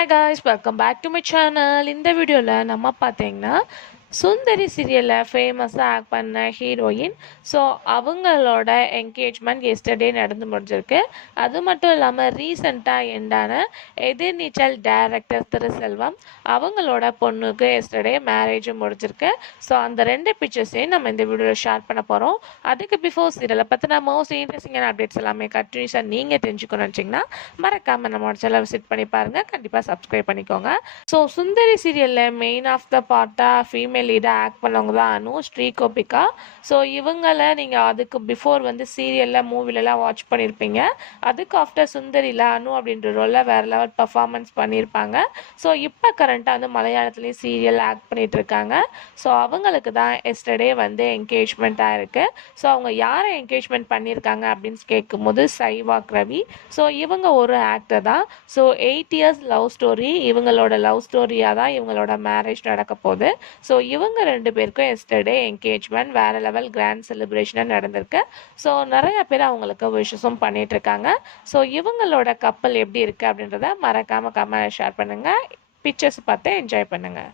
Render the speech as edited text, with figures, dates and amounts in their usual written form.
Hi guys, welcome back to my channel. இந்த வீடியோவில் நம்ம பார்த்தீங்கன்னா சுந்தரி சீரியலில் ஃபேமஸாக ஆக்ட் பண்ண ஹீரோயின். ஸோ அவங்களோட என்கேஜ்மெண்ட் எஸ்டர்டே நடந்து முடிஞ்சிருக்கு. அது மட்டும் இல்லாமல் ரீசண்டாக எண்டான எதிர்நீச்சல் டைரக்டர் திருசெல்வம் அவங்களோட பொண்ணுக்கு எஸ்டர்டே மேரேஜும் முடிஞ்சிருக்கு. ஸோ அந்த ரெண்டு பிக்சர்ஸையும் நம்ம இந்த வீடியோவில் ஷேர் பண்ண போகிறோம். அதுக்கு பிஃபோர் சீரியலை பற்றின மோஸ்ட் இன்ட்ரெஸ்டிங்கான அப்டேட்ஸ் எல்லாமே கண்டினியூஸாக நீங்கள் தெரிஞ்சுக்கணும்னு நினச்சிங்கன்னா மறக்காமல் நம்மளோட சேனலை விசிட் பண்ணி பாருங்கள். கண்டிப்பாக சப்ஸ்கிரைப் பண்ணிக்கோங்க. ஸோ சுந்தரி சீரியலில் மெயின் ஆஃப் த பார்ட்டாக ஃபீமேல் லீடாக ஆக்ட் பண்ணவங்க தான் அனு ஸ்ரீகோபிகா. ஸோ இவங்களை நீங்கள் அதுக்கு பிஃபோர் சீரியலில் மூவிலலாம் வாட்ச் பண்ணியிருப்பீங்க. அதுக்கு ஆஃப்டர் சுந்தரியில் அனு அப்படின்ற ரோலில் வேறு லெவல் பர்ஃபார்மன்ஸ் பண்ணியிருப்பாங்க. ஸோ இப்போ கரண்ட்டாக மலையாளத்துலேயும் சீரியல் ஆக்ட் பண்ணிகிட்டு இருக்காங்க. ஸோ அவங்களுக்கு தான் எஸ்டர்டே என்கேஜ்மெண்ட் ஆயிருக்கு. ஸோ அவங்க யாரை என்கேஜ்மெண்ட் பண்ணியிருக்காங்க அப்படின்னு கேட்கும்போது சைவாக் ரவி. ஸோ இவங்க ஒரு ஆக்டர் தான். ஸோ 8 இயர்ஸ் லவ் ஸ்டோரி, இவங்களோட லவ் ஸ்டோரியாக தான் இவங்களோட மேரேஜ் நடக்க போகுது. ஸோ இவங்க ரெண்டு பேருக்கும் எஸ்டர்டே என்கேஜ்மெண்ட் வேறு லெவல் கிராண்ட் செலிப்ரேஷனாக நடந்திருக்கு. ஸோ நிறைய பேர் அவங்களுக்கு விஷஸும் பண்ணிட்டு இருக்காங்க. ஸோ இவங்களோட கப்பல் எப்படி இருக்குது அப்படின்றத மறக்காமல் கமெண்ட் ஷேர் பண்ணுங்கள். பிக்சர்ஸ் பார்த்து என்ஜாய் பண்ணுங்கள்.